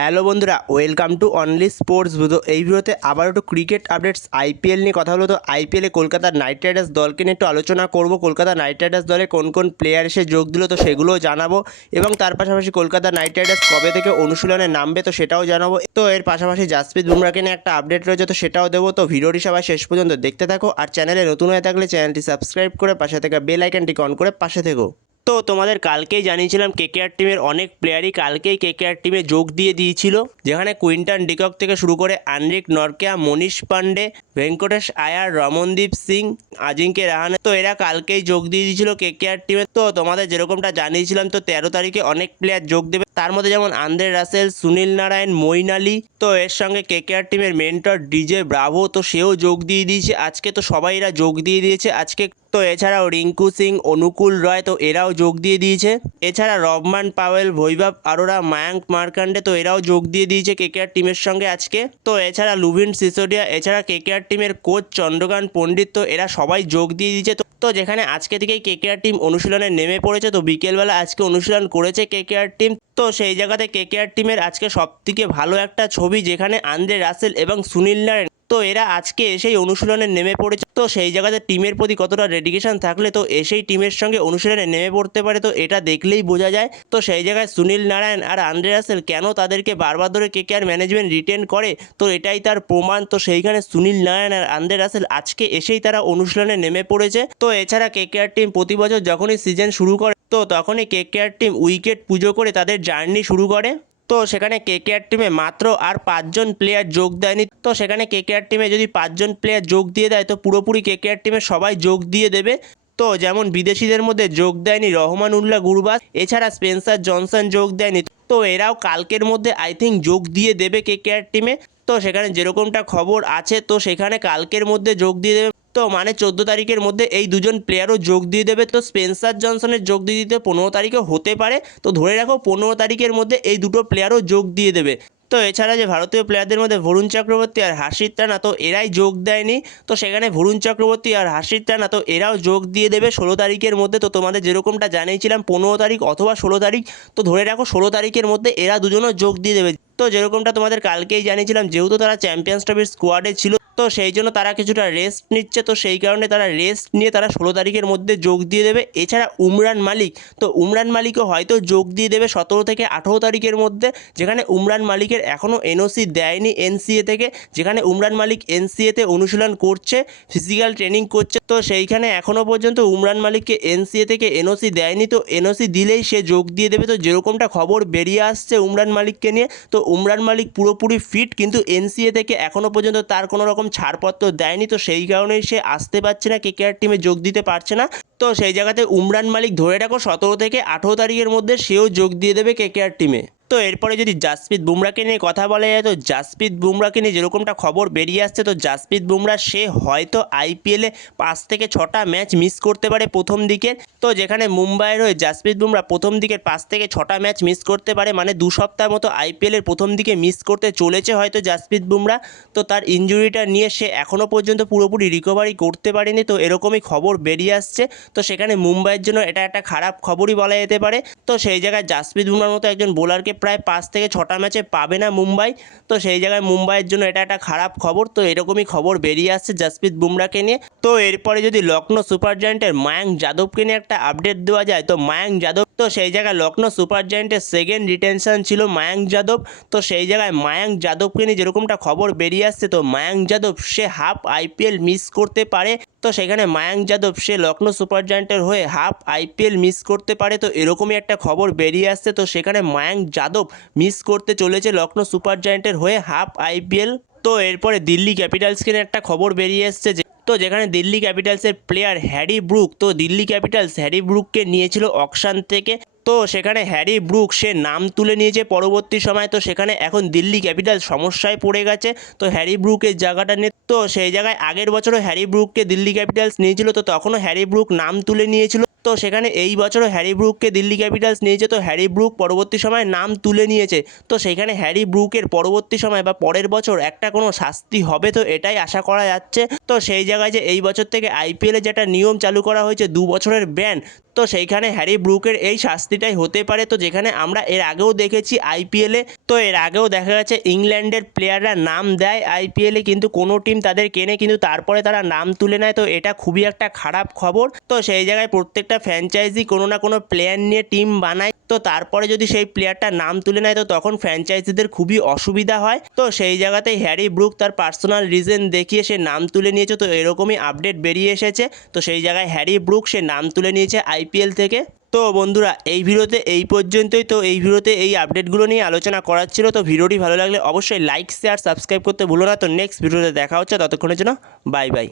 Hello বন্ধুরা, welcome to only sports video এই ভিডিওতে আবার একটু ক্রিকেট আপডেটস আইপিএল নিয়ে কথা হলো তো আইপিএলে কলকাতার নাইট রাইডার্স দলকে নিয়ে একটু আলোচনা করব। কলকাতা নাইট রাইডার্স দলে কোন কোন প্লেয়ার এসে যোগ দিল, তো সেগুলোও জানাব। এবং তার পাশাপাশি কলকাতা নাইট রাইডার্স কবে থেকে অনুশীলনে নামবে, তো সেটাও জানাব। তো এর পাশাপাশি জাসপ্রীত বুমরাকে নিয়ে একটা আপডেট রয়েছে, তো সেটাও দেবো। তো ভিডিওটি সবাই শেষ পর্যন্ত দেখতে থাকো। আর চ্যানেলে নতুন হয়ে থাকলে চ্যানেলটি সাবস্ক্রাইব করে পাশে থেকে বেল আইকনটি অন করে পাশে থেকো। তো তোমাদের কালকেই জানিয়েছিলাম কেকেআর টিমের অনেক প্লেয়ারই কালকেই কেকেআর টিমে যোগ দিয়ে দিয়েছিল, যেখানে কুইন্টন ডিকক থেকে শুরু করে আনরিক নরকেয়া মনীষ পান্ডে ভেঙ্কটেশ আয়ার রমনদীপ সিং আজিঙ্কে রাহানে তো এরা কালকেই যোগ দিয়ে দিয়েছিল কেকেআর টিমে তো তোমাদের যেরকমটা জানিয়েছিলাম, তো তেরো তারিখে অনেক প্লেয়ার যোগ দেবে। তার মধ্যে যেমন Andre Russell, Sunil Narine Moeen Ali. তো এর সঙ্গে কেকেআর টিমের মেন্টর ডিজে ব্রাভো, তো সেও যোগ দিয়ে দিয়েছে। আজকে তো সবাই এরা যোগ দিয়ে দিয়েছে। আজকে তো এছাড়াও রিঙ্কু সিং, অনুকূল রয়, তো এরাও যোগ দিয়ে দিয়েছে। এছাড়া রবমান পাওয়েল ভৈভব আরোরা, মায়াঙ্ক মার্কান্ডে, তো এরাও যোগ দিয়ে দিয়েছে কেকেআর টিমের সঙ্গে আজকে। তো এছাড়া লুভিন সিসোডিয়া এছাড়া কেকেআর টিমের কোচ চন্দ্রকান্ত পণ্ডিত, তো এরা সবাই যোগ দিয়ে দিয়েছে। তো তো যেখানে আজকে থেকেই কেকেআর টিম অনুশীলনে নেমে পড়েছে, তো বিকেলবেলা আজকে অনুশীলন করেছে কেকেআর টিম তো সেই জায়গাতে কে কেকেআর টিমের আজকে সবথেকে ভালো একটা ছবি যেখানে আন্দ্রে রাসেল এবং সুনীল নারায়ণ তো এরা আজকে এসেই অনুশীলনে নেমে পড়েছে। তো সেই জায়গাতে টিমের প্রতি কতটা ডেডিকেশন থাকলে তো এসেই টিমের সঙ্গে অনুশীলনে নেমে পড়তে পারে, তো এটা দেখলেই বোঝা যায়। তো সেই জায়গায় সুনীল নারায়ণ আর আন্দ্রে রাসেল কেন তাদেরকে বারবার ধরে কে আর ম্যানেজমেন্ট রিটেন করে, তো এটাই তার প্রমাণ। তো সেইখানে সুনীল নারায়ণ আর আন্দ্রে রাসেল আজকে এসেই তারা অনুশীলনে নেমে পড়েছে। তো এছাড়া কে আর টিম প্রতি বছর যখনই সিজন শুরু করে, তো তখনই কে আর টিম উইকেট পুজো করে তাদের জার্নি শুরু করে। তো সেখানে কেকেআর টিমে মাত্র আর পাঁচজন প্লেয়ার যোগ দেয়নি। তো সেখানে কেকেআর টিমে যদি পাঁচজন প্লেয়ার যোগ দিয়ে দেয়, তো পুরোপুরি কেকেআর টিমে সবাই যোগ দিয়ে দেবে। তো যেমন বিদেশিদের মধ্যে যোগ দেয়নি রহমান উল্লাহ গুরবাজ এছাড়া স্পেন্সার জনসন যোগ দেয়নি। তো এরাও কালকের মধ্যে আই থিঙ্ক যোগ দিয়ে দেবে কেকেআর টিমে তো সেখানে যেরকমটা খবর আছে, তো সেখানে কালকের মধ্যে যোগ দিয়ে দেবে। তো মানে চোদ্দ তারিখের মধ্যে এই দুজন প্লেয়ারও যোগ দিয়ে দেবে। তো স্পেন্সার জনসনের যোগ দিয়ে দিতে পনেরো তারিখে হতে পারে। তো ধরে রাখো পনেরো তারিখের মধ্যে এই দুটো প্লেয়ারও যোগ দিয়ে দেবে। তো এছাড়া যে ভারতীয় প্লেয়ারদের মধ্যে ভরুণ চক্রবর্তী আর হাসির টানা তো এরাই যোগ দেয়নি। তো সেখানে ভরুণ চক্রবর্তী আর হাসির টানা তো এরাও যোগ দিয়ে দেবে ষোলো তারিখের মধ্যে। তো তোমাদের যেরকমটা জানিয়েছিলাম, পনেরো তারিখ অথবা ষোলো তারিখ, তো ধরে রাখো ষোলো তারিখের মধ্যে এরা দুজনও যোগ দিয়ে দেবে। তো যেরকমটা তোমাদের কালকেই জানিয়েছিলাম, যেহেতু তারা চ্যাম্পিয়ন্স ট্রফির স্কোয়াডে ছিল, তো সেই জন্য তারা কিছুটা রেস্ট নিচ্ছে। তো সেই কারণে তারা রেস্ট নিয়ে তারা ষোলো তারিখের মধ্যে যোগ দিয়ে দেবে। এছাড়া উমরান মালিক, তো উমরান মালিকও হয়তো যোগ দিয়ে দেবে সতেরো থেকে আঠেরো তারিখের মধ্যে, যেখানে উমরান মালিকের এখনও এনওসি দেয়নি এনসিএ থেকে, যেখানে উমরান মালিক এনসিএতে অনুশীলন করছে ফিজিক্যাল ট্রেনিং করছে। তো সেইখানে এখনও পর্যন্ত উমরান মালিককে এনসিএ থেকে এনওসি দেয়নি। তো এনওসি দিলেই সে যোগ দিয়ে দেবে। তো যেরকমটা খবর বেরিয়ে আসছে উমরান মালিককে নিয়ে, তো উমরান মালিক পুরোপুরি ফিট কিন্তু এনসিএ থেকে এখনও পর্যন্ত তার কোনো রকম ছাড়পত্র দেয়নি। তো সেই কারণেই সে আসতে পারছে না কেকেআর টিমে যোগ দিতে পারছে না। তো সেই জায়গাতে উমরান মালিক ধরে রাখো, সতেরো থেকে আঠেরো তারিখের মধ্যে সেও যোগ দিয়ে দেবে কেকেআর টিমে তো এরপরে যদি জাসপ্রীত বুমরাকে নিয়ে কথা বলা যায়, তো জাসপ্রীত বুমরাকে নিয়ে যেরকমটা খবর বেরিয়ে আসছে, তো জাসপ্রীত বুমরা, সে হয়তো আইপিএলে পাঁচ থেকে ছটা ম্যাচ মিস করতে পারে প্রথম দিকের তো যেখানে মুম্বাইয়ের হয়ে জাসপ্রীত বুমরা প্রথম দিকের পাঁচ থেকে ছটা ম্যাচ মিস করতে পারে মানে দু সপ্তাহ মতো আইপিএলের প্রথম দিকে মিস করতে চলেছে হয়তো জাসপ্রীত বুমরা। তো তার ইঞ্জুরিটা নিয়ে সে এখনও পর্যন্ত পুরোপুরি রিকভারি করতে পারেনি, তো এরকমই খবর বেরিয়ে আসছে। তো সেখানে মুম্বাইয়ের জন্য এটা একটা খারাপ খবরই বলা যেতে পারে। তো সেই জায়গায় জাসপ্রীত বুমরার মতো একজন বোলারকে প্রায় পাঁচ থেকে ছটা ম্যাচে পাবে না মুম্বাই। তো সেই জায়গায় মুম্বাইয়ের জন্য এটা একটা খারাপ খবর। তো এরকমই খবর বেরিয়ে আসছে জাসপ্রীত বুমরাকে নিয়ে। তো এরপরে যদি লখনৌ সুপার জায়েন্টের মায়াঙ্ক যাদবকে নিয়ে একটা আপডেট দেওয়া যায়, তো মায়াঙ্ক যাদব তো সেই জায়গায় লখনৌ সুপার জায়েন্টের সেকেন্ড রিটেনশন ছিল মায়াঙ্ক যাদব। তো সেই জায়গায় মায়াঙ্ক যাদবকে নিয়ে যেরকমটা খবর বেরিয়ে আসছে, তো মায়াঙ্ক যাদব সে হাফ আইপিএল মিস করতে পারে। তো সেখানে মায়াঙ্ক যাদব, সে লখনৌ সুপার জায়েন্টের হয়ে হাফ আইপিএল মিস করতে পারে। তো এরকমই একটা খবর বেরিয়ে আসছে। তো সেখানে মায়াঙ্ক যাদব মিস করতে চলেছে লখনৌ সুপার জায়েন্টের হয়ে হাফ আইপিএল। তো এরপরে দিল্লি ক্যাপিটালসকে একটা খবর বেরিয়ে এসছে যে, তো যেখানে দিল্লি ক্যাপিটালসের প্লেয়ার হ্যারি ব্রুক, তো দিল্লি ক্যাপিটালস হ্যারি ব্রুককে নিয়েছিল অকশান থেকে। তো সেখানে হ্যারি ব্রুক, সে নাম তুলে নিয়েছে পরবর্তী সময়। তো সেখানে এখন দিল্লি ক্যাপিটাল সমস্যায় পড়ে গেছে। তো হ্যারি ব্রুকের জায়গাটা নিয়ে, তো সেই জায়গায় আগের বছরও হ্যারি ব্রুককে দিল্লি ক্যাপিটালস নিয়েছিল। তো তখনও হ্যারি ব্রুক নাম তুলে নিয়েছিল। তো সেখানে এই বছরও হ্যারি ব্রুককে দিল্লি ক্যাপিটালস নিয়েছে। তো হ্যারি ব্রুক পরবর্তী সময় নাম তুলে নিয়েছে। তো সেখানে হ্যারি ব্রুকের পরবর্তী সময় বা পরের বছর একটা কোনো শাস্তি হবে তো এটাই আশা করা যাচ্ছে। তো সেই জায়গায় যে এই বছর থেকে আইপিএলে যেটা নিয়ম চালু করা হয়েছে, দু বছরের ব্যান তো সেইখানে হ্যারি ব্রুকের এই শাস্তিটাই হতে পারে। তো যেখানে আমরা এর আগেও দেখেছি আইপিএলে তো এর আগেও দেখা গেছে ইংল্যান্ডের প্লেয়াররা নাম দেয় আইপিএলে কিন্তু কোনো টিম তাদের কেনে, কিন্তু তারপরে তারা নাম তুলে নেয়। তো এটা খুবই একটা খারাপ খবর। তো সেই জায়গায় প্রত্যেকটা ফ্র্যাঞ্চাইজি কোনো না কোনো প্লেয়ার নিয়ে টিম বানায়। তো তারপরে যদি সেই প্লেয়ারটা নাম তুলে নেয়, তো তখন ফ্র্যাঞ্চাইজিদের খুবই অসুবিধা হয়। তো সেই জায়গাতেই হ্যারি ব্রুক তার পার্সোনাল রিজন দেখিয়ে সে নাম তুলে নিয়েছে। তো এরকমই আপডেট বেরিয়ে এসেছে। তো সেই জায়গায় হ্যারি ব্রুক সে নাম তুলে নিয়েছে আইপিএল থেকে। তো বন্ধুরা, এই ভিডিওতে এই পর্যন্তই। তো এই ভিডিওতে এই আপডেটগুলো নিয়ে আলোচনা করার ছিল। তো ভিডিওটি ভালো লাগলে অবশ্যই লাইক শেয়ার সাবস্ক্রাইব করতে ভুলো না। তো নেক্সট ভিডিওতে দেখা হচ্ছে। ততক্ষণের জন্য বাই বাই